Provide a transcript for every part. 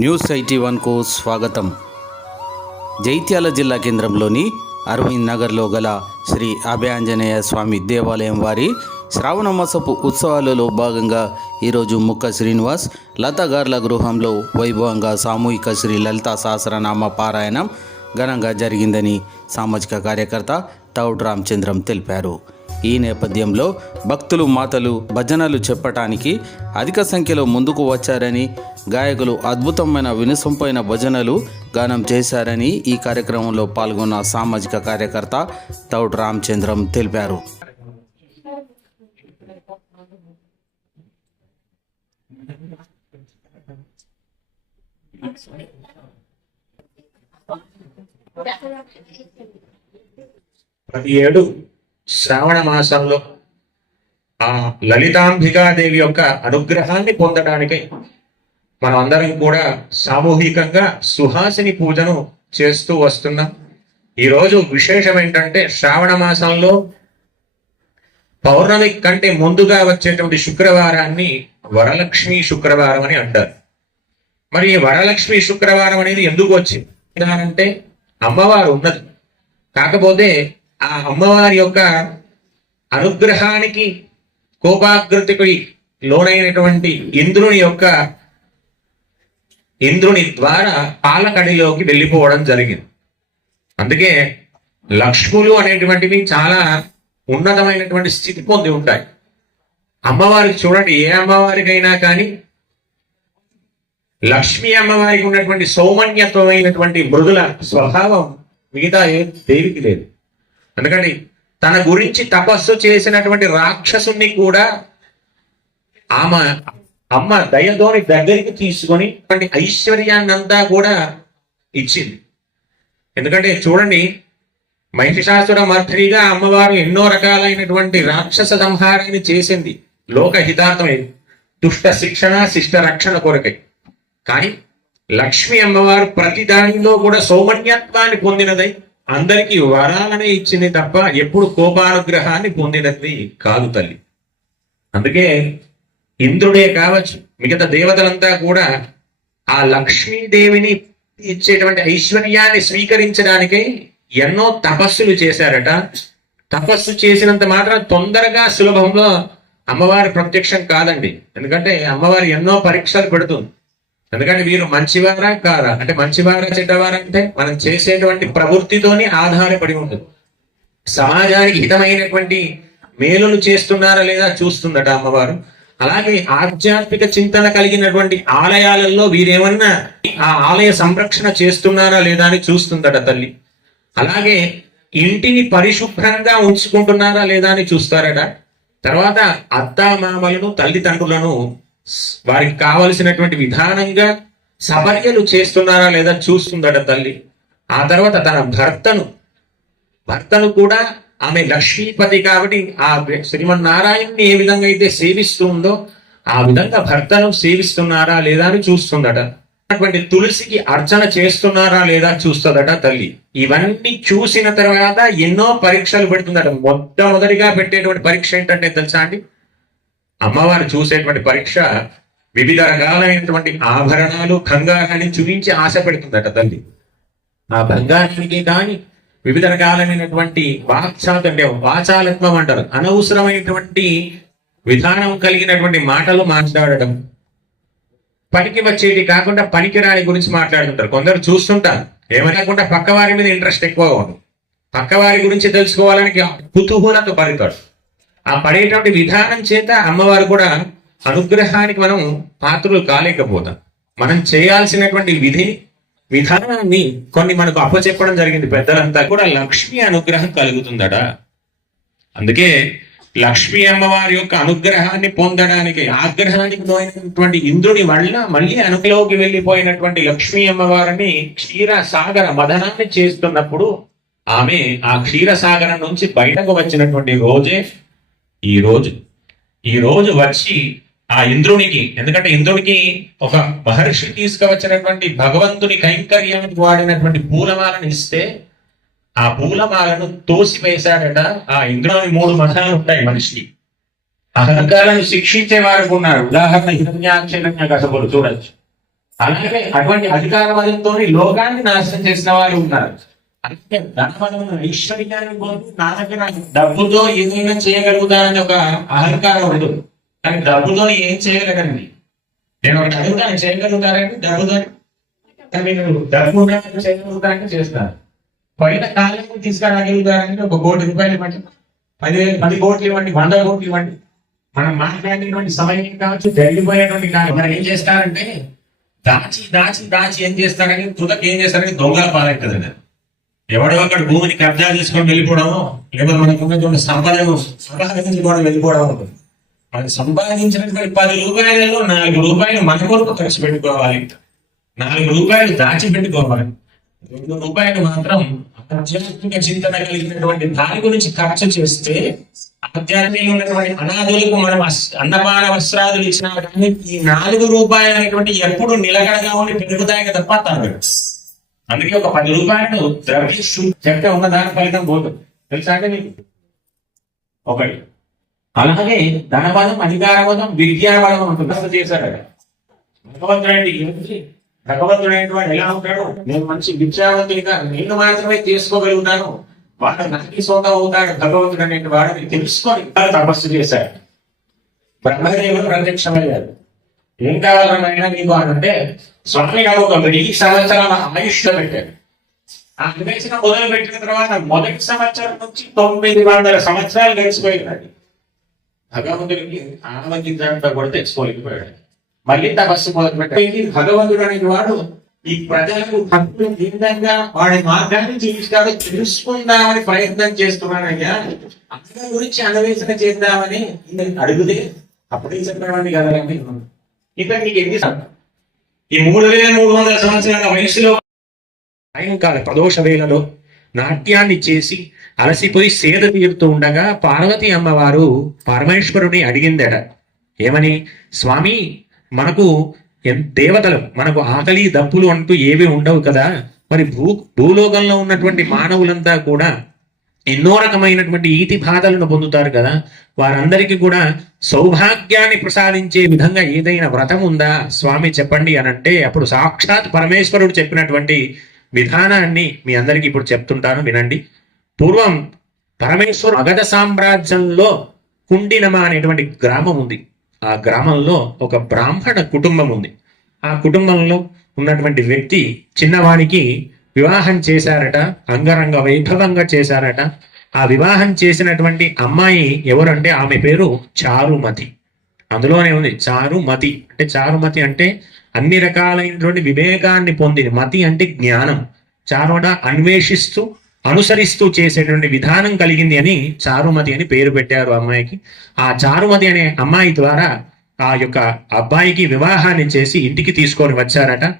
News IT వన్కు స్వాగతం. జైత్యాల జిల్లా కేంద్రంలోని అరవింద్ నగర్లో గల శ్రీ అభయాంజనేయ స్వామి దేవాలయం వారి శ్రావణ మాసపు ఉత్సవాలలో భాగంగా ఈరోజు ముక్క శ్రీనివాస్ లతా గార్ల గృహంలో వైభవంగా సామూహిక శ్రీ లలితా సహస్రనామ పారాయణం ఘనంగా జరిగిందని సామాజిక కార్యకర్త తౌడ్ రామచంద్రం తెలిపారు. ఈ నేపథ్యంలో భక్తులు మాతలు భజనలు చెప్పటానికి అధిక సంఖ్యలో ముందుకు వచ్చారని గాయకులు అద్భుతమైన వినసొంపైన భజనలు గానం చేశారని ఈ కార్యక్రమంలో పాల్గొన్న సామాజిక కార్యకర్త తౌట్ రామచంద్రం తెలిపారు. ప్రతి ఏడు శ్రావణ మాసంలో ఆ లలితాంబికాదేవి యొక్క అనుగ్రహాన్ని పొందడానికి మనం అందరం కూడా సామూహికంగా సుహాసిని పూజను చేస్తూ వస్తున్నాం. ఈరోజు విశేషం ఏంటంటే శ్రావణ మాసంలో పౌర్ణమి కంటే ముందుగా వచ్చేటువంటి శుక్రవారాన్ని వరలక్ష్మి శుక్రవారం అని అంటారు. మరి ఈ వరలక్ష్మి శుక్రవారం అనేది ఎందుకు వచ్చింది? అంటే అమ్మవారు ఉన్నది. కాకపోతే ఆ అమ్మవారి యొక్క అనుగ్రహానికి కోపాగ్రతికి లోనైనటువంటి ఇంద్రుని యొక్క ఇంద్రుని ద్వారా పాలకడిలోకి వెళ్ళిపోవడం జరిగింది. అందుకే లక్ష్ములు అనేటువంటివి చాలా ఉన్నతమైనటువంటి స్థితి పొంది ఉంటాయి. అమ్మవారికి చూడండి ఏ అమ్మవారికైనా కానీ లక్ష్మీ అమ్మవారికి ఉన్నటువంటి సౌమన్యతమైనటువంటి మృదుల స్వభావం మిగతా ఏ దేవికి లేదు. ఎందుకని తన గురించి తపస్సు చేసినటువంటి రాక్షసుని కూడా ఆమె అమ్మ దయతోని దగ్గరికి తీసుకొని అటువంటి ఐశ్వర్యాన్ని అంతా కూడా ఇచ్చింది. ఎందుకంటే చూడండి మహిషాసుర మర్ధిగా అమ్మవారు ఎన్నో రకాలైనటువంటి రాక్షస సంహారాన్ని చేసింది. లోక దుష్ట శిక్షణ శిష్ట రక్షణ కొరకై. కానీ లక్ష్మి అమ్మవారు ప్రతి దానిలో కూడా సౌమన్యత్వాన్ని పొందినదై అందరికీ వరాలనే ఇచ్చింది తప్ప ఎప్పుడు కోపానుగ్రహాన్ని పొందినది కాదు తల్లి. అందుకే ఇంద్రుడే కావచ్చు మిగతా దేవతలంతా కూడా ఆ లక్ష్మీదేవిని ఇచ్చేటువంటి ఐశ్వర్యాన్ని స్వీకరించడానికై ఎన్నో తపస్సులు చేశారట. తపస్సు చేసినంత మాత్రం తొందరగా సులభంలో అమ్మవారి ప్రత్యక్షం కాదండి. ఎందుకంటే అమ్మవారు ఎన్నో పరీక్షలు పెడుతుంది. ఎందుకంటే వీరు మంచివారా కారా? అంటే మంచివారా చెడ్డవారా అంటే మనం చేసేటువంటి ప్రవృత్తితోనే ఆధారపడి ఉంటుంది. సమాజానికి హితమైనటువంటి మేలులు చేస్తున్నారా లేదా చూస్తుందట అమ్మవారు. అలాగే ఆధ్యాత్మిక చింతన కలిగినటువంటి ఆలయాలలో వీరేమన్నా ఆ ఆలయ సంరక్షణ చేస్తున్నారా లేదా అని చూస్తుందట తల్లి. అలాగే ఇంటిని పరిశుభ్రంగా ఉంచుకుంటున్నారా లేదా అని చూస్తారట. తర్వాత అత్తామామలను తల్లిదండ్రులను వారికి కావలసినటువంటి విధానంగా సపర్యలు చేస్తున్నారా లేదా చూస్తుందట తల్లి. ఆ తర్వాత తన భర్తను భర్తను కూడా ఆమె లక్ష్మీపతి కాబట్టి ఆ శ్రీమన్నారాయణని ఏ విధంగా అయితే సేవిస్తుందో ఆ విధంగా భర్తను సేవిస్తున్నారా లేదా అని చూస్తుందట. అటువంటి తులసికి అర్చన చేస్తున్నారా లేదా చూస్తుందట తల్లి. ఇవన్నీ చూసిన తర్వాత ఎన్నో పరీక్షలు పెడుతుందట. మొట్టమొదటిగా పెట్టేటువంటి పరీక్ష ఏంటంటే తెలుసా అండి? అమ్మవారు చూసేటువంటి పరీక్ష వివిధ రకాలైనటువంటి ఆభరణాలు కంగారాన్ని చూపించి ఆశ పెడుతుందట తల్లి. ఆ బంగారానికి కానీ వివిధ రకాలైనటువంటి వాక్చాత అంటే వాచాలత్వం అంటారు. అనవసరమైనటువంటి విధానం కలిగినటువంటి మాటలు మాట్లాడడం. పనికి వచ్చేది కాకుండా పనికిరాని గురించి మాట్లాడుతుంటారు. కొందరు చూస్తుంటారు. ఏమనకుండా పక్క వారి మీద ఇంట్రెస్ట్ ఎక్కువ ఉంది. పక్క వారి గురించి తెలుసుకోవాలని కుతూహలంతో పడతాడు ఆ పడేటువంటి విధానం చేత అమ్మవారు కూడా అనుగ్రహానికి మనం పాత్రలు కాలేకపోతాం. మనం చేయాల్సినటువంటి విధి విధానాన్ని కొన్ని మనకు అప్పచెప్పడం జరిగింది. పెద్దలంతా కూడా లక్ష్మి అనుగ్రహం కలుగుతుందట. అందుకే లక్ష్మీ అమ్మవారి యొక్క అనుగ్రహాన్ని పొందడానికి ఆగ్రహానికి పోయినటువంటి ఇంద్రుని వల్ల మళ్ళీ అనుకులోకి వెళ్ళిపోయినటువంటి లక్ష్మీ అమ్మవారిని క్షీర సాగర మదనాన్ని చేస్తున్నప్పుడు ఆమె ఆ క్షీర సాగరం నుంచి బయటకు వచ్చినటువంటి రోజే ఈ రోజు. ఈ రోజు వచ్చి ఆ ఇంద్రునికి ఎందుకంటే ఇంద్రునికి ఒక మహర్షి తీసుకువచ్చినటువంటి భగవంతుని కైంకర్యానికి వాడినటువంటి పూలమాలను ఇస్తే ఆ పూలమాలను తోసివేశాడట ఆ ఇంద్రుని మూడు మతాలు ఉంటాయి మనిషికి. అహంకారాన్ని శిక్షించే వారికి ఉన్నారు. ఉదాహరణ హిరణ్యాక్షరణ్య కసపులు చూడొచ్చు. అలాగే అటువంటి అధికార బలంతో లోకాన్ని నాశనం చేసిన వారు ఉన్నారు. అంటే ధనబలం ఐశ్వర్యాన్ని పొంది నా దగ్గర డబ్బుతో ఏదైనా చేయగలుగుతానని ఒక అహంకారం ఉండదు కానీ డబ్బుతో ఏం చేయగలగండి? నేను ఒకటి అడుగుతాను చేయగలుగుతారని డబ్బుతో? కానీ నేను డబ్బు ఉన్నప్పుడు చేస్తాను పైన కాలేజీ తీసుకురాగలుగుతారని ఒక కోటి రూపాయలు ఇవ్వండి పది పది కోట్లు ఇవ్వండి వంద కోట్లు ఇవ్వండి. మనం మాట్లాడినటువంటి సమయం కావచ్చు? జరిగిపోయేటువంటి కాలం. మనం ఏం చేస్తారంటే దాచి దాచి దాచి ఏం చేస్తారని కృతకి ఏం చేస్తారని దొంగల పాలవుతుందండి ఎవడో అక్కడ భూమిని కబ్జా చేసుకొని వెళ్ళిపోవడము లేదా మనకు ఉన్నటువంటి సంపాదన సంపాదించుకోవడం వెళ్ళిపోవడం ఉంటుంది. మనం సంపాదించినటువంటి పది రూపాయలలో నాలుగు రూపాయలు మన కొరకు ఖర్చు పెట్టుకోవాలి. నాలుగు రూపాయలు దాచి పెట్టుకోవాలి. రెండు రూపాయలు మాత్రం ఆధ్యాత్మిక చింతన కలిగినటువంటి దాని గురించి ఖర్చు చేస్తే ఆధ్యాత్మిక ఉన్నటువంటి అనాథులకు మనం అన్నపాన వస్త్రాదులు ఇచ్చినా కానీ ఈ నాలుగు రూపాయలు అనేటువంటి ఎప్పుడు నిలకడగా ఉండి పెరుగుతాయి తప్ప తరగదు. అందుకే ఒక పది రూపాయలను ద్రవ్య చెప్తే ఉన్న దాని ఫలితం పోతుంది తెలుసా అంటే మీకు? ఒకటి. అలాగే ధనపదం అధికారపదం విద్యాబలం ఉంటుంది చేశాడు అక్కడ. భగవంతుడండి ఏంటి? భగవంతుడైనటువంటి ఎలా ఉంటాడు? నేను మంచి విద్యావంతుడిగా నేను మాత్రమే చేసుకోగలుగుతాను వాడు నాకి సొంతం అవుతాడు. భగవంతుడు అనేటువంటి వాడిని తెలుసుకొని తపస్సు చేశాడు. బ్రహ్మదేవుడు ప్రత్యక్షమయ్యాడు. ఏం కావాలన్నా నీకు అనంటే అంటే స్వామి గారు ఒక వెయ్యి సంవత్సరాల ఆయుష్లో పెట్టాడు ఆ అన్వేషణ మొదలు పెట్టిన తర్వాత మొదటి సంవత్సరం నుంచి తొమ్మిది వందల సంవత్సరాలు గడిచిపోయినాడు భగవంతుడికి ఆనందించడంతో కూడా తెచ్చుకోలేకపోయాడు. మళ్ళీ తపస్సు మొదలు పెట్టాడు భగవంతుడు అనే వాడు ఈ ప్రజలకు భక్తులు ఏ విధంగా వాడి మార్గాన్ని చూపిస్తాడో తెలుసుకుందామని ప్రయత్నం చేస్తున్నాడయ్యా. అందరి గురించి అన్వేషణ చేద్దామని ఈయన అడిగితే అప్పుడే చెప్పినటువంటి కదండి ఇతను నీకు ఎన్ని సంతానం ఈ మూడు వేల మూడు వందల సంవత్సరాల వయసులో సాయంకాల ప్రదోష వేళలో నాట్యాన్ని చేసి అలసిపోయి సేద తీరుతూ ఉండగా పార్వతి అమ్మవారు పరమేశ్వరుని అడిగిందట. ఏమని? స్వామి మనకు దేవతలు మనకు ఆకలి దప్పులు అంటూ ఏవి ఉండవు కదా. మరి భూ భూలోకంలో ఉన్నటువంటి మానవులంతా కూడా ఎన్నో రకమైనటువంటి ఈతి బాధలను పొందుతారు కదా? వారందరికీ కూడా సౌభాగ్యాన్ని ప్రసాదించే విధంగా ఏదైనా వ్రతం ఉందా? స్వామి చెప్పండి అని అంటే అప్పుడు సాక్షాత్ పరమేశ్వరుడు చెప్పినటువంటి విధానాన్ని మీ అందరికీ ఇప్పుడు చెప్తుంటాను వినండి. పూర్వం పరమేశ్వరు అగధ సామ్రాజ్యంలో కుండినమ అనేటువంటి గ్రామం ఉంది. ఆ గ్రామంలో ఒక బ్రాహ్మణ కుటుంబం ఉంది. ఆ కుటుంబంలో ఉన్నటువంటి వ్యక్తి చిన్నవానికి వివాహం చేశారట అంగరంగ వైభవంగా చేశారట. ఆ వివాహం చేసినటువంటి అమ్మాయి ఎవరంటే ఆమె పేరు చారుమతి. అందులోనే ఉంది చారుమతి. అంటే చారుమతి అంటే అన్ని రకాలైనటువంటి వివేకాన్ని పొందింది. మతి అంటే జ్ఞానం. చారుడ అన్వేషిస్తూ అనుసరిస్తూ చేసేటువంటి విధానం కలిగింది అని చారుమతి అని పేరు పెట్టారు అమ్మాయికి. ఆ చారుమతి అనే అమ్మాయి ద్వారా ఆ యొక్క అబ్బాయికి వివాహాన్ని చేసి ఇంటికి తీసుకొని వచ్చారట.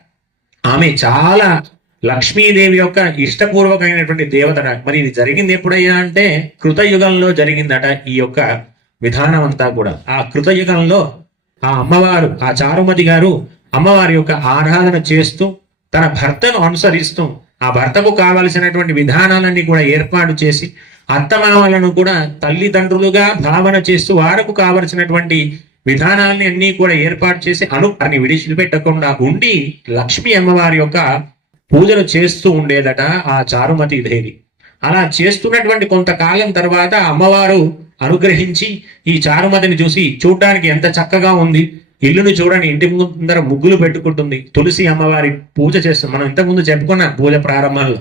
ఆమె చాలా లక్ష్మీదేవి యొక్క ఇష్టపూర్వకమైనటువంటి దేవతట మరి ఇది జరిగింది ఎప్పుడయ్యా అంటే కృతయుగంలో జరిగిందట ఈ యొక్క విధానం అంతా కూడా. ఆ కృతయుగంలో ఆ అమ్మవారు ఆ చారుమతి గారు అమ్మవారి యొక్క ఆరాధన చేస్తూ తన భర్తను అనుసరిస్తూ ఆ భర్తకు కావలసినటువంటి విధానాలన్నీ కూడా ఏర్పాటు చేసి అత్తమామలను కూడా తల్లిదండ్రులుగా భావన చేస్తూ వారకు కావలసినటువంటి విధానాలని అన్నీ కూడా ఏర్పాటు చేసి అను అని విడిచిపెట్టకుండా ఉండి లక్ష్మీ అమ్మవారి యొక్క పూజలు చేస్తూ ఉండేదట ఆ చారుమతి దేవి. అలా చేస్తున్నటువంటి కొంతకాలం తర్వాత అమ్మవారు అనుగ్రహించి ఈ చారుమతిని చూసి చూడడానికి ఎంత చక్కగా ఉంది. ఇల్లును చూడని ఇంటి ముందర ముగ్గులు పెట్టుకుంటుంది. తులసి అమ్మవారి పూజ చేస్తుంది మనం ఇంతకుముందు చెప్పుకున్నాం పూజ ప్రారంభంలో.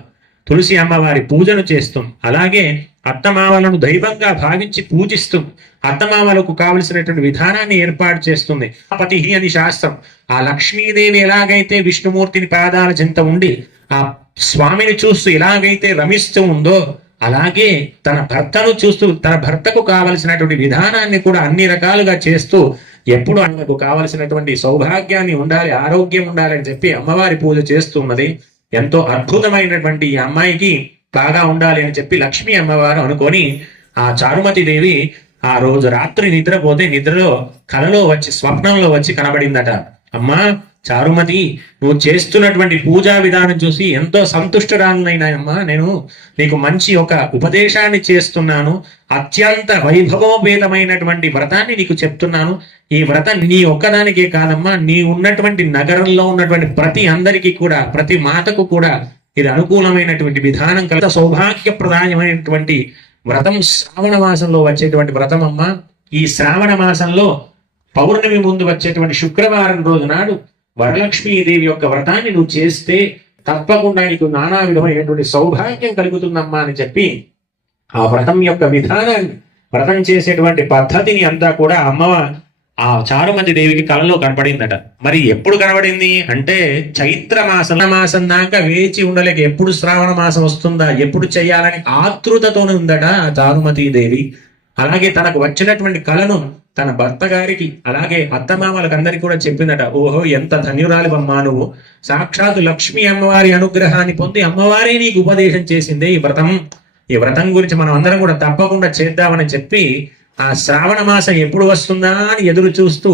తులసి అమ్మవారి పూజను చేస్తాం. అలాగే అత్తమామలను దైవంగా భావించి పూజిస్తూ. అత్తమామలకు కావలసినటువంటి విధానాన్ని ఏర్పాటు చేస్తుంది. పతి అని శాస్త్రం. ఆ లక్ష్మీదేవి ఎలాగైతే విష్ణుమూర్తిని పాదాల చింత ఉండి ఆ స్వామిని చూస్తూ ఎలాగైతే రమిస్తూ ఉందో అలాగే తన భర్తను చూస్తూ తన భర్తకు కావలసినటువంటి విధానాన్ని కూడా అన్ని రకాలుగా చేస్తూ ఎప్పుడు ఆయనకు కావలసినటువంటి సౌభాగ్యాన్ని ఉండాలి ఆరోగ్యం ఉండాలి అని చెప్పి అమ్మవారి పూజ చేస్తున్నది ఎంతో అద్భుతమైనటువంటి ఈ అమ్మాయికి బాగా ఉండాలి అని చెప్పి లక్ష్మీ అమ్మవారు అనుకొని ఆ చారుమతి దేవి ఆ రోజు రాత్రి నిద్రపోతే నిద్రలో కలలో వచ్చి స్వప్నంలో వచ్చి కనబడిందట. అమ్మా చారుమతి నువ్వు చేస్తున్నటువంటి పూజా విధానం చూసి ఎంతో సంతుష్టరాలనైనాయమ్మా నేను నీకు మంచి ఒక ఉపదేశాన్ని చేస్తున్నాను. అత్యంత వైభవోపేతమైనటువంటి వ్రతాన్ని నీకు చెప్తున్నాను. ఈ వ్రతం నీ ఒక్కదానికే కాదమ్మా. నీ ఉన్నటువంటి నగరంలో ఉన్నటువంటి ప్రతి అందరికీ కూడా ప్రతి మాతకు కూడా ఇది అనుకూలమైనటువంటి విధానం కలిత సౌభాగ్య ప్రధానమైనటువంటి వ్రతం శ్రావణ మాసంలో వచ్చేటువంటి వ్రతం అమ్మా ఈ శ్రావణ మాసంలో పౌర్ణమి ముందు వచ్చేటువంటి శుక్రవారం రోజు నాడు వరలక్ష్మీదేవి యొక్క వ్రతాన్ని నువ్వు చేస్తే తప్పకుండా నీకు నానా విధమైనటువంటి సౌభాగ్యం కలుగుతుందమ్మా అని చెప్పి ఆ వ్రతం యొక్క విధానాన్ని వ్రతం చేసేటువంటి పద్ధతిని అంతా కూడా అమ్మ ఆ చారుమతి దేవికి కళలో కనపడిందట. మరి ఎప్పుడు కనబడింది? అంటే చైత్ర మాసం మాసం దాకా వేచి ఉండలేక ఎప్పుడు శ్రావణ మాసం వస్తుందా ఎప్పుడు చేయాలని ఆతృతతోనే ఉందట ఆ చారుమతి దేవి. అలాగే తనకు వచ్చినటువంటి కళను తన భర్త గారికి అలాగే అత్తమామలకు అందరికి కూడా చెప్పిందట ఓహో ఎంత ధన్యురాలివమ్మా నువ్వు. సాక్షాత్ లక్ష్మీ అమ్మవారి అనుగ్రహాన్ని పొంది అమ్మవారే నీకు ఉపదేశం చేసిందే ఈ వ్రతం. ఈ వ్రతం గురించి మనం అందరం కూడా తప్పకుండా చేద్దామని చెప్పి ఆ శ్రావణ మాసం ఎప్పుడు వస్తుందా అని ఎదురు చూస్తూ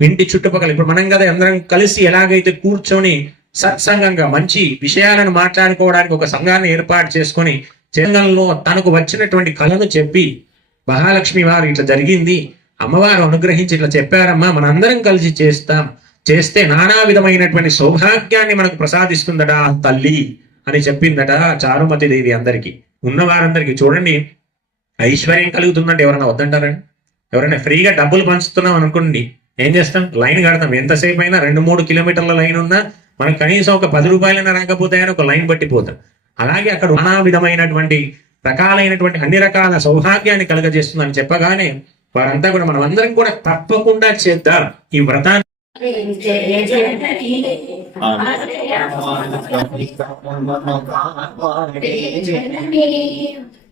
ఇంటి చుట్టుపక్కల ఇప్పుడు మనం కదా అందరం కలిసి ఎలాగైతే కూర్చొని సత్సంగంగా మంచి విషయాలను మాట్లాడుకోవడానికి ఒక సంఘాన్ని ఏర్పాటు చేసుకొని సంఘంలో తనకు వచ్చినటువంటి కళను చెప్పి మహాలక్ష్మి వారు ఇట్లా జరిగింది. అమ్మవారు అనుగ్రహించి ఇట్లా చెప్పారమ్మా మనందరం కలిసి చేస్తాం. చేస్తే నానా విధమైనటువంటి సౌభాగ్యాన్ని మనకు ప్రసాదిస్తుందట తల్లి అని చెప్పిందట చారుమతి దేవి అందరికీ. ఉన్న వారందరికీ చూడండి ఐశ్వర్యం కలుగుతుందంటే ఎవరైనా వద్దంటారండి ఎవరైనా ఫ్రీగా డబ్బులు పంచుతున్నాం అనుకోండి ఏం చేస్తాం? లైన్ కడతాం. ఎంతసేపు అయినా రెండు మూడు కిలోమీటర్ల లైన్ ఉన్నా మనకు కనీసం ఒక పది రూపాయలైనా రాకపోతే అని ఒక లైన్ పట్టిపోతాం. అలాగే అక్కడ నానా విధమైనటువంటి రకాలైనటువంటి అన్ని రకాల సౌభాగ్యాన్ని కలగజేస్తుందని చెప్పగానే వారంతా కూడా మనం అందరం కూడా తప్పకుండా చేద్దాం ఈ వ్రతాన్ని.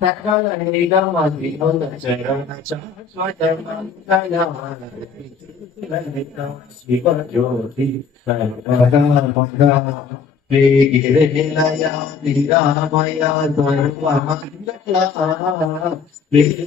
Thật ra là đi đâu mà vì thôi là trời đâu là chó. Nói tên mà ta đâu mà là đi. Đâu Chỉ có chỗ đi Và ra bằng ra Vì kỳ rê đi la yao Đi ra bay ya Rồi qua mắt đất la Vì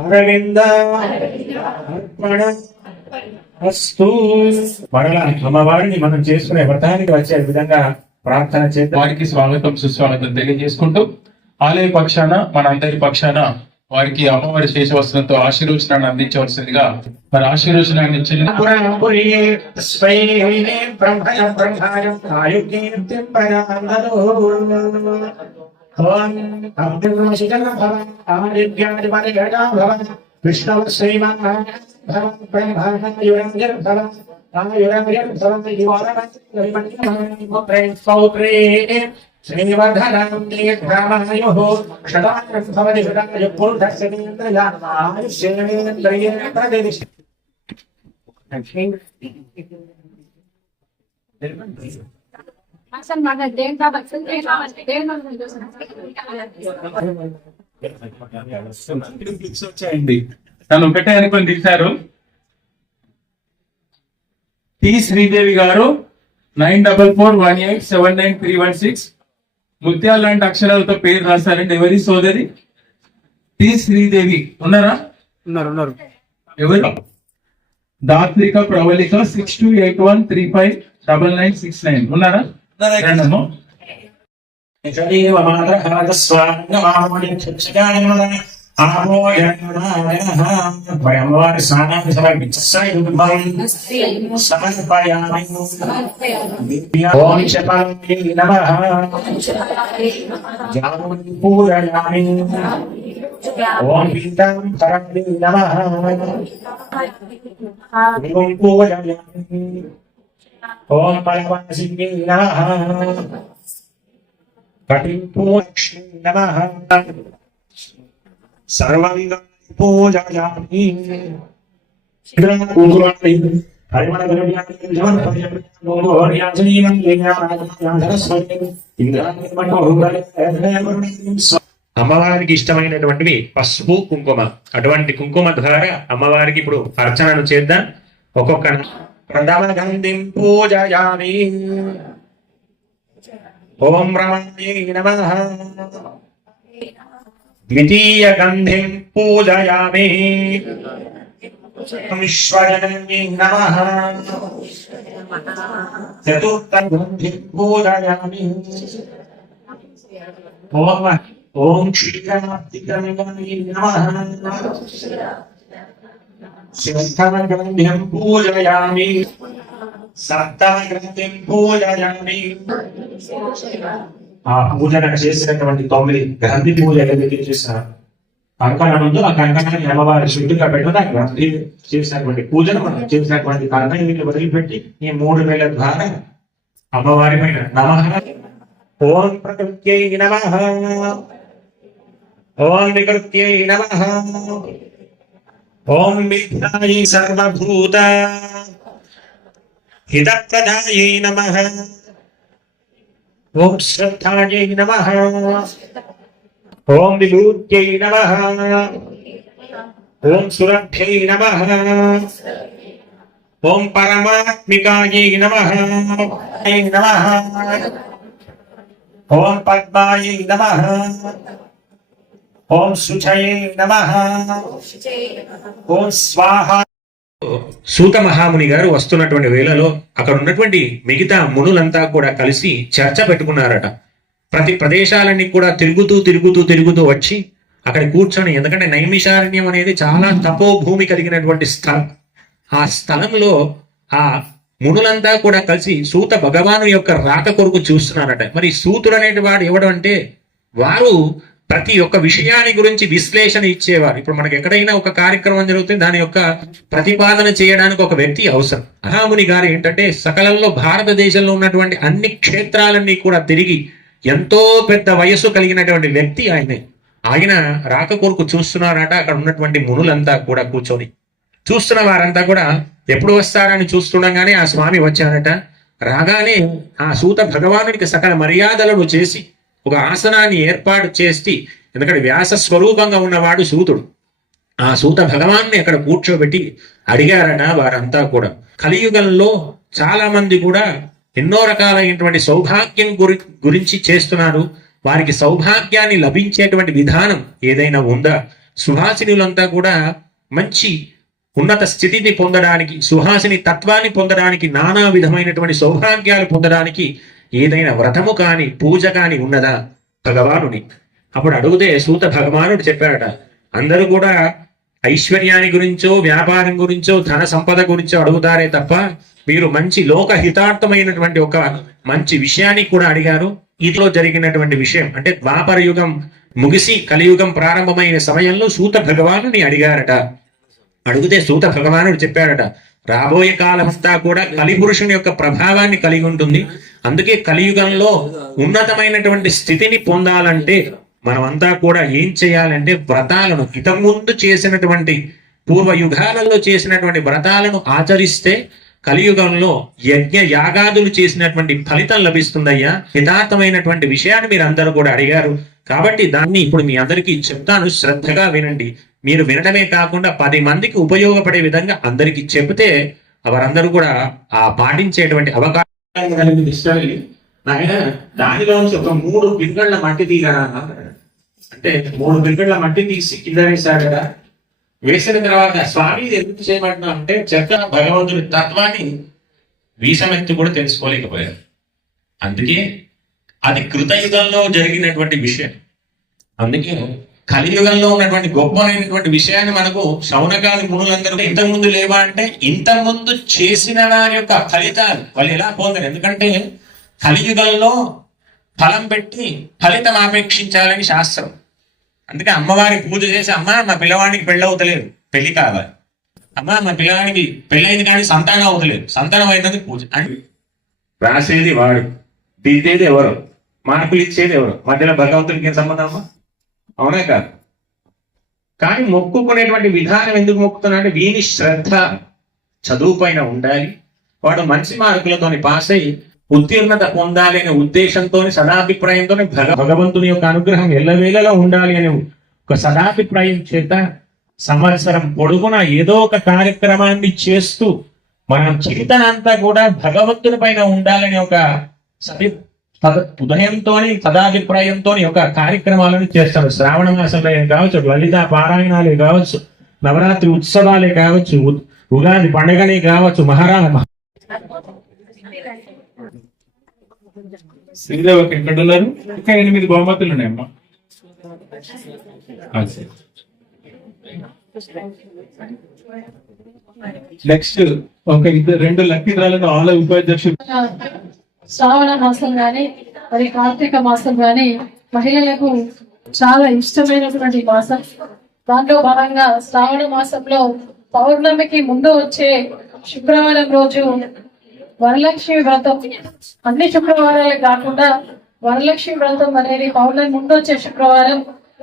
Aravinda అర్పణ అమ్మవారిని మనం చేసుకునే వ్రతానికి వచ్చే విధంగా ప్రార్థన చేద్దాం. వారికి స్వాగతం సుస్వాగతం తెలియజేసుకుంటూ ఆలయ పక్షాన మనందరి పక్షాన వారికి అమ్మవారి శేష వస్త్రంతో ఆశీర్వచనాన్ని అందించవలసిందిగా మరి ఆశీర్వచనాన్ని भवान हम देवों से जन्म भवान हमारे ज्ञान दिमाग घटा भवान विष्णु श्रीमान भवान भवान पहले भवान युरंगर भवान हाँ युरंगर भवान श्रीवर्धनं दीर्घामायुः क्षदायं भवति हृदाय पुरुषस्य नियन्त्रयामायुष्येन्द्रियेण प्रतिदिश Thank you. తను తీశారు. టి శ్రీదేవి గారు nine double four one eight seven nine three one six. ముత్యాలు లాంటి అక్షరాలతో పేరు రాశారండి ఎవరి సోదరి? టి శ్రీదేవి. ఉన్నారా? ఉన్నారు ఉన్నారు. ఎవరు? Dhatrika Pravalika six two eight one three five double nine six nine ఉన్నారా? భయమవారి స్నానాన్ని సమర్పించాయి సమర్పయామి ఓం శపామి నమ జాముని పూరయామి ఓం పీతాం పరమే నమ ఓం పూరయామి ఓం పరమశివే కటింపు కటిం పూలక్ష్మీ సర్వంగ పరిమళ ద్రవ్యాన్ని ఇంద్రాన్ని అమ్మవారికి ఇష్టమైనటువంటివి పసుపు కుంకుమ. అటువంటి కుంకుమ ద్వారా అమ్మవారికి ఇప్పుడు అర్చనను చేద్దాం. ఒక్కొక్క ప్రథమ పూజయామి ఓం రమణే నమ ద్వితీయ గంధిం పూజయామి విశ్వజనన్యై నమః చతుర్థ గంధిం పూజయామి ఓం ఓం క్షీరాబ్దికరణాయ నమ శంకర గ్రంథిం పూజయామి సప్తమ పూజయామి. ఆ పూజన చేసినటువంటి తొమ్మిది గ్రంథి పూజ ఏదైతే చేశారు కంకణం ఉందో ఆ కంకణాన్ని అమ్మవారి శుద్ధిగా పెట్టిన ఆ గ్రంథి చేసినటువంటి పూజను మనం చేసినటువంటి కంకణాన్ని వదిలిపెట్టి ఈ మూడు వేల ద్వారా అమ్మవారి పైన నమ. ఓం ప్రకృత్యై నమ. ఓం నికృత్యై నమ. ఓం విఘ్నాయ సర్వభూత. హితప్రదాయై నమ. ఓం శ్రద్ధాయై నమ. ఓం విభూత్యై నమ. ఓం సురభ్యై నమ. ఓం పరమాత్మికాయై నమ. నమ ఓం పద్మాయై నమ. ఓం శుచయే నమ. ఓం స్వాహ. సూత మహాముని గారు వస్తున్నటువంటి వేళలో అక్కడ ఉన్నటువంటి మిగతా మునులంతా కూడా కలిసి చర్చ పెట్టుకున్నారట. ప్రతి ప్రదేశాలన్నీ కూడా తిరుగుతూ తిరుగుతూ తిరుగుతూ వచ్చి అక్కడ కూర్చొని ఎందుకంటే నైమిషారణ్యం అనేది చాలా తపో భూమి కలిగినటువంటి స్థలం. ఆ స్థలంలో ఆ మునులంతా కూడా కలిసి సూత భగవాను యొక్క రాక కొరకు చూస్తున్నారట. మరి సూతుడు అనేటి వాడు ఎవడు అంటే వారు ప్రతి ఒక్క విషయాన్ని గురించి విశ్లేషణ ఇచ్చేవారు. ఇప్పుడు మనకి ఎక్కడైనా ఒక కార్యక్రమం జరుగుతుంది దాని యొక్క ప్రతిపాదన చేయడానికి ఒక వ్యక్తి అవసరం. మహాముని గారు ఏంటంటే సకలంలో భారతదేశంలో ఉన్నటువంటి అన్ని క్షేత్రాలన్నీ కూడా తిరిగి ఎంతో పెద్ద వయస్సు కలిగినటువంటి వ్యక్తి ఆయనే. ఆయన రాక కొరకు చూస్తున్నారట అక్కడ ఉన్నటువంటి మునులంతా కూడా కూర్చొని. చూస్తున్న వారంతా కూడా ఎప్పుడు వస్తారని చూస్తుండగానే ఆ స్వామి వచ్చారట. రాగానే ఆ సూత భగవానుడికి సకల మర్యాదలను చేసి ఒక ఆసనాన్ని ఏర్పాటు చేసి ఎందుకంటే వ్యాస స్వరూపంగా ఉన్నవాడు సూతుడు. ఆ సూత భగవాన్ని అక్కడ కూర్చోబెట్టి అడిగారట వారంతా కూడా. కలియుగంలో చాలా మంది కూడా ఎన్నో రకాలైనటువంటి సౌభాగ్యం గురి గురించి చేస్తున్నారు. వారికి సౌభాగ్యాన్ని లభించేటువంటి విధానం ఏదైనా ఉందా? సుహాసినులంతా కూడా మంచి ఉన్నత స్థితిని పొందడానికి సుహాసిని తత్వాన్ని పొందడానికి నానా విధమైనటువంటి సౌభాగ్యాలు పొందడానికి ఏదైనా వ్రతము కాని పూజ కాని ఉన్నదా భగవానుని? అప్పుడు అడిగితే సూత భగవానుడు చెప్పాడట అందరూ కూడా ఐశ్వర్యాన్ని గురించో వ్యాపారం గురించో ధన సంపద గురించో అడుగుతారే తప్ప మీరు మంచి లోక హితార్థమైనటువంటి ఒక మంచి విషయాన్ని కూడా అడిగారు. ఇదిలో జరిగినటువంటి విషయం అంటే ద్వాపర యుగం ముగిసి కలియుగం ప్రారంభమైన సమయంలో సూత భగవానుని అడిగారట. అడిగితే సూత భగవానుడు చెప్పాడట రాబోయే కాలమంతా కూడా కలిపురుషుని యొక్క ప్రభావాన్ని కలిగి ఉంటుంది. అందుకే కలియుగంలో ఉన్నతమైనటువంటి స్థితిని పొందాలంటే మనమంతా కూడా ఏం చేయాలంటే వ్రతాలను ఇంతకుముందు చేసినటువంటి పూర్వ యుగాలలో చేసినటువంటి వ్రతాలను ఆచరిస్తే కలియుగంలో యజ్ఞ యాగాదులు చేసినటువంటి ఫలితం లభిస్తుందయ్యా. యథార్థమైనటువంటి విషయాన్ని మీరు అందరూ కూడా అడిగారు. కాబట్టి దాన్ని ఇప్పుడు మీ అందరికీ చెప్తాను. శ్రద్ధగా వినండి. మీరు వినడమే కాకుండా పది మందికి ఉపయోగపడే విధంగా అందరికీ చెబితే వారందరూ కూడా ఆ పాటించేటువంటి అవకాశం తీసుకెళ్ళి నాయన దానిలోంచి ఒక మూడు బింగళ్ళ మట్టి తీయరా అన్నాడు. అంటే మూడు బింగళ్ళ మట్టి తీసి కింద వేశాడు కదా. వేసిన తర్వాత స్వామి ఎందుకు చేయమంటున్నా అంటే చక్కగా భగవంతుడి తత్వాన్ని వీసమెత్తి కూడా తెలుసుకోలేకపోయారు. అందుకే అది కృతయుగంలో జరిగినటువంటి విషయం. అందుకే కలియుగంలో ఉన్నటువంటి గొప్పనైనటువంటి విషయాన్ని మనకు శౌనకాది మునులందరూ ఇంతకు ముందు లేవా అంటే ఇంత ముందు చేసిన వారి యొక్క ఫలితాలు. వాళ్ళు ఎలా పొందారు? ఎందుకంటే కలియుగంలో ఫలం పెట్టి ఫలితం ఆపేక్షించాలని శాస్త్రం. అందుకే అమ్మవారికి పూజ చేసి అమ్మ మా పిల్లవాడికి పెళ్ళి అవుతలేదు. పెళ్ళి కావాలి. అమ్మ మా పిల్లవాడికి పెళ్ళైంది కానీ సంతానం అవుతలేదు. సంతానం అయినది పూజ. అని రాసేది వాడు. దిద్దేది ఎవరు? మార్పులు ఇచ్చేది ఎవరు? మధ్యలో భగవంతుడికి ఏం సంబంధం అమ్మా? అవునా కాదు? కానీ మొక్కుకునేటువంటి విధానం ఎందుకు మొక్కుతున్నాడు వీని శ్రద్ధ చదువు పైన ఉండాలి. వాడు మంచి మార్కులతోని పాస్ అయి ఉత్తీర్ణత పొందాలి అనే ఉద్దేశంతో సదాభిప్రాయంతో భగవంతుని యొక్క అనుగ్రహం ఎల్లవేళలా ఉండాలి అనే ఒక సదాభిప్రాయం చేత సంవత్సరం పొడుగున ఏదో ఒక కార్యక్రమాన్ని చేస్తూ మనం చింతన అంతా కూడా భగవంతుని పైన ఉండాలనే ఒక సది ఉదయంతో సదాభిప్రాయంతో ఒక కార్యక్రమాలను చేస్తారు శ్రావణ మాసంలో కావచ్చు? లలిత పారాయణాలే కావచ్చు. నవరాత్రి ఉత్సవాలే కావచ్చు. ఉగాది పండుగనే కావచ్చు. మహారా శ్రీదేవి ఎక్కడ ఉన్నారు ఇంకా ఎనిమిది బహుమతులు ఉన్నాయమ్మా. నెక్స్ట్ ఒక ఇద్దరు రెండు లక్కీ డ్రాలను ఆల ఉపాధ్యక్షులు. శ్రావణ మాసం గాని మరి కార్తీక మాసం గాని మహిళలకు చాలా ఇష్టమైనటువంటి మాసం. దాంట్లో భాగంగా శ్రావణ మాసంలో పౌర్ణమికి ముందు వచ్చే శుక్రవారం రోజు వరలక్ష్మి వ్రతం. అన్ని శుక్రవారాలే కాకుండా వరలక్ష్మి వ్రతం అనేది పౌర్ణమి ముందు వచ్చే శుక్రవారం.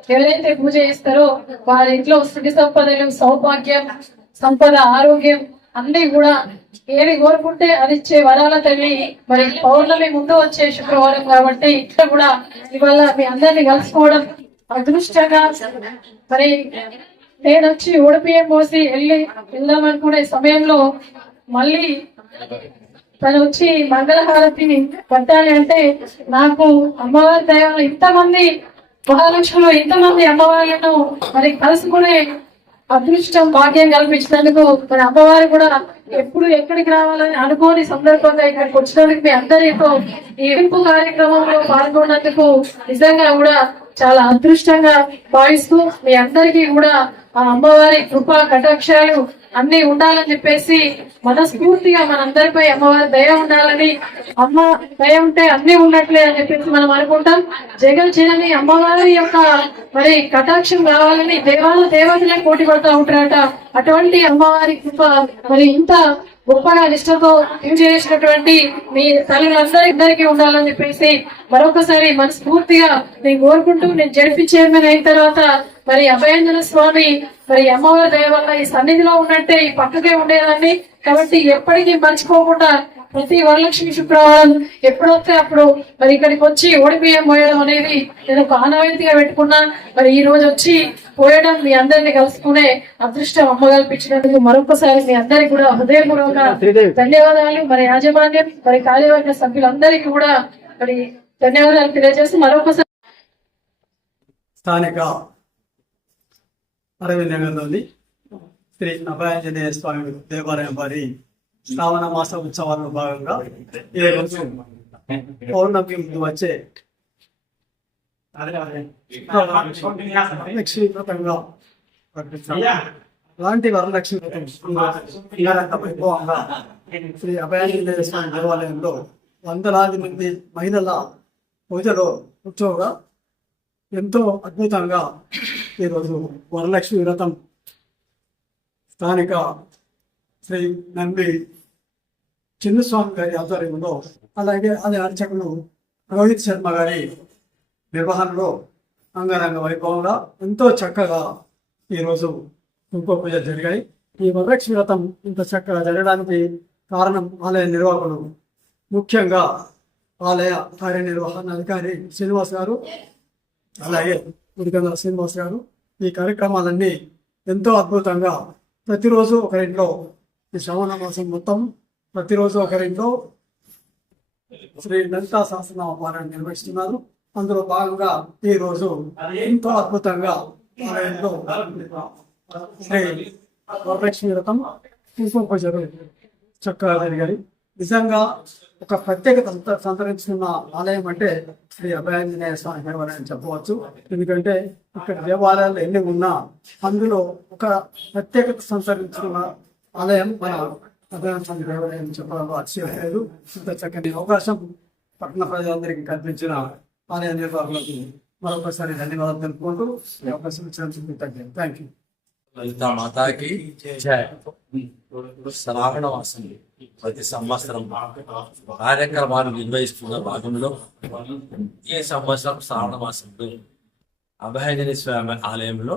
ఎవరైతే పూజ చేస్తారో వారి ఇంట్లో స్థితి సంపదలు సౌభాగ్యం సంపద ఆరోగ్యం అన్ని కూడా ఏది కోరుకుంటే అది ఇచ్చే వరాల తల్లి. మరి పౌర్ణమి ముందు వచ్చే శుక్రవారం కాబట్టి ఇట్లా కూడా ఇవాళ మీ అందరిని కలుసుకోవడం అదృష్టంగా మరి నేను వచ్చి ఓడిపిఎం పోసి వెళ్ళి వెళ్దామనుకునే సమయంలో మళ్ళీ తను వచ్చి మంగళహారతిని పట్టాలి అంటే నాకు అమ్మవారి దయాలు ఇంతమంది మహాలక్ష్మిలో ఇంతమంది అమ్మవార్లను మరి కలుసుకునే అదృష్టం భాగ్యం కల్పించినందుకు మన అమ్మవారు కూడా ఎప్పుడు ఎక్కడికి రావాలని అనుకోని సందర్భంగా ఇక్కడికి వచ్చినందుకు మీ అందరితో ఈ ఎంపు కార్యక్రమంలో పాల్గొన్నందుకు నిజంగా కూడా చాలా అదృష్టంగా భావిస్తూ మీ అందరికీ కూడా ఆ అమ్మవారి కృప కటాక్షాలు అన్ని ఉండాలని చెప్పేసి మనస్ఫూర్తిగా మనందరిపై అమ్మవారి దయ ఉండాలని అమ్మ దయ ఉంటే అన్ని ఉన్నట్లే అని చెప్పేసి మనం అనుకుంటాం. జగన్ చిరని అమ్మవారి యొక్క మరి కటాక్షం కావాలని దేవాల దేవతలే పోటీ పడుతూ ఉంటారట. అటువంటి అమ్మవారి కృప మరి ఇంత గొప్పగా నిష్టతో చేసినటువంటి మీ తల్లులందరి ఇద్దరికి ఉండాలని చెప్పేసి మరొకసారి మనస్ఫూర్తిగా నేను కోరుకుంటూ నేను జడ్పీ చైర్మన్ అయిన తర్వాత మరి అభయంజన స్వామి మరి అమ్మవారి దయ వల్ల ఈ సన్నిధిలో ఉన్నట్టే ఈ పక్కకే ఉండేదాన్ని. కాబట్టి ఎప్పటికీ మర్చిపోకుండా ప్రతి వరలక్ష్మి శుక్రవారం ఎప్పుడొస్తే అప్పుడు మరి ఇక్కడికి వచ్చి ఓడిపిఎం పోయడం అనేది నేను ఒక ఆనవాయితీగా పెట్టుకున్నా. మరి ఈ రోజు వచ్చి పోయడం మీ అందరిని కలుసుకునే అదృష్టం అమ్మ కల్పించినందుకు మరొకసారి మీ అందరికి కూడా హృదయపూర్వక ధన్యవాదాలు. మరి యాజమాన్యం మరి కార్యవర్గ సభ్యులందరికీ కూడా మరి ధన్యవాదాలు తెలియజేస్తూ మరొకసారి స్థానిక అరవింద్ నగర్లోని శ్రీ అభయాంజనేయ స్వామి దేవాలయం వారి శ్రావణ మాస ఉత్సవాల్లో భాగంగా ఈ రోజు పౌర్ణమి ముందు వచ్చే లక్ష్మీ వ్రతంగా. అలాంటి వరలక్ష్మి వైభవంగా శ్రీ అభయాంజనేయ స్వామి దేవాలయంలో వందలాది మంది మహిళల పూజలో కూర్చోగా ఎంతో అద్భుతంగా ఈరోజు వరలక్ష్మి వ్రతం స్థానిక శ్రీ నంది చిన్నస్వామి గారి ఆధ్వర్యంలో అలాగే అది అర్చకులు రోహిత్ శర్మ గారి నిర్వహణలో అంగరంగ వైభవంగా ఎంతో చక్కగా ఈరోజు ఇంకో పూజ జరిగాయి. ఈ వరలక్ష్మి వ్రతం ఇంత చక్కగా జరగడానికి కారణం ఆలయ నిర్వాహకులు ముఖ్యంగా ఆలయ కార్యనిర్వహణ అధికారి శ్రీనివాస్ గారు అలాగే ఉడికంద శ్రీనివాస్ గారు. ఈ కార్యక్రమాలన్నీ ఎంతో అద్భుతంగా ప్రతిరోజు ఒకరింట్లో ఈ శ్రవణ మాసం మొత్తం ప్రతిరోజు ఒకరింట్లో శ్రీ లలితా సహస్రనామ పారాయణ నిర్వహిస్తున్నారు. అందులో భాగంగా ఈ రోజు ఎంతో అద్భుతంగా ఆలయంలో శ్రీ వరలక్ష్మి వ్రతం కుంకుమ పూజలు చక్కగా జరిగాయి నిజంగా ఒక ప్రత్యేకత సంతరించుకున్న ఆలయం అంటే శ్రీ అభయాంజనేయ స్వామి దేవాలయం అని చెప్పవచ్చు. ఎందుకంటే ఇక్కడ దేవాలయాలు ఎన్ని ఉన్నా అందులో ఒక ప్రత్యేకత సంతరించుకున్న ఆలయం మన అభయాంజనేయ దేవాలయం చెప్పడంలో అతిశయలేదు ఇంత చక్కని అవకాశం పట్టణ ప్రజలందరికీ కల్పించిన ఆలయ నిర్వాహకులకు మరొకసారి ధన్యవాదాలు తెలుపుకుంటూ ఈ అవకాశం ఇచ్చినందుకు థ్యాంక్ యూ. లలిత మాతాకి శ్రావణ మాసం ప్రతి సంవత్సరం కార్యక్రమాలు నిర్వహిస్తున్న భాగంలో ఈ సంవత్సరం శ్రావణ మాసంలో అభయజని స్వామి ఆలయంలో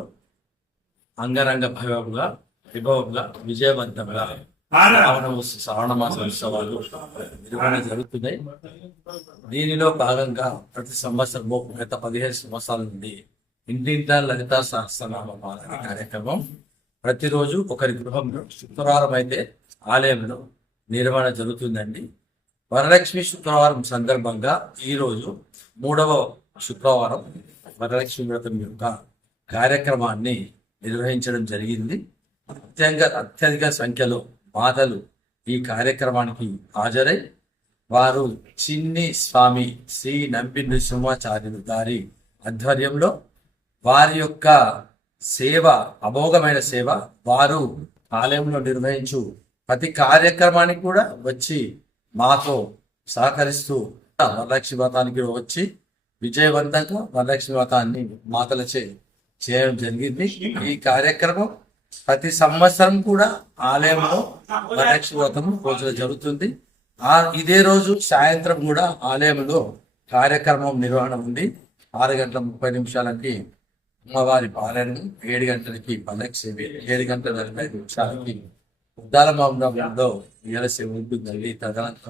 అంగరంగ భవ్యంగా విభవంగా విజయవంతంగా శ్రావణ మాస ఉత్సవాలు నిర్వహణ జరుగుతున్నాయి దీనిలో భాగంగా ప్రతి సంవత్సరము గత పదిహేను సంవత్సరాల నుండి ఇంటింటా లలిత సహస్రనామ పాలన కార్యక్రమం ప్రతిరోజు ఒకరి గృహంలో శుక్రవారం అయితే ఆలయంలో నిర్వహణ జరుగుతుందండి వరలక్ష్మి శుక్రవారం సందర్భంగా ఈరోజు మూడవ శుక్రవారం వరలక్ష్మి వ్రతం యొక్క కార్యక్రమాన్ని నిర్వహించడం జరిగింది. అత్యంత అత్యధిక సంఖ్యలో మాతలు ఈ కార్యక్రమానికి హాజరై వారు చిన్ని స్వామి శ్రీ నంపి నృసింహాచార్యులు గారి ఆధ్వర్యంలో వారి యొక్క సేవ అమోఘమైన సేవ వారు ఆలయంలో నిర్వహించు ప్రతి కార్యక్రమానికి కూడా వచ్చి మాతో సహకరిస్తూ వరలక్ష్మి వ్రతానికి వచ్చి విజయవంతంగా వరలక్ష్మి వ్రతాన్ని మాతలచే చేయడం జరిగింది. ఈ కార్యక్రమం ప్రతి సంవత్సరం కూడా ఆలయంలో వరలక్ష్మి వ్రతం జరుగుతుంది. ఆ ఇదే రోజు సాయంత్రం కూడా ఆలయంలో కార్యక్రమం నిర్వహణ ఉంది. ఆరు గంటల ముప్పై నిమిషాలకి అమ్మవారి పాలన ఏడు గంటలకి పల్లకి ఏడు గంటల నలభై నిమిషాలకి ఉద్దాలమాంలో ఉంటుందండి. తదనంతరం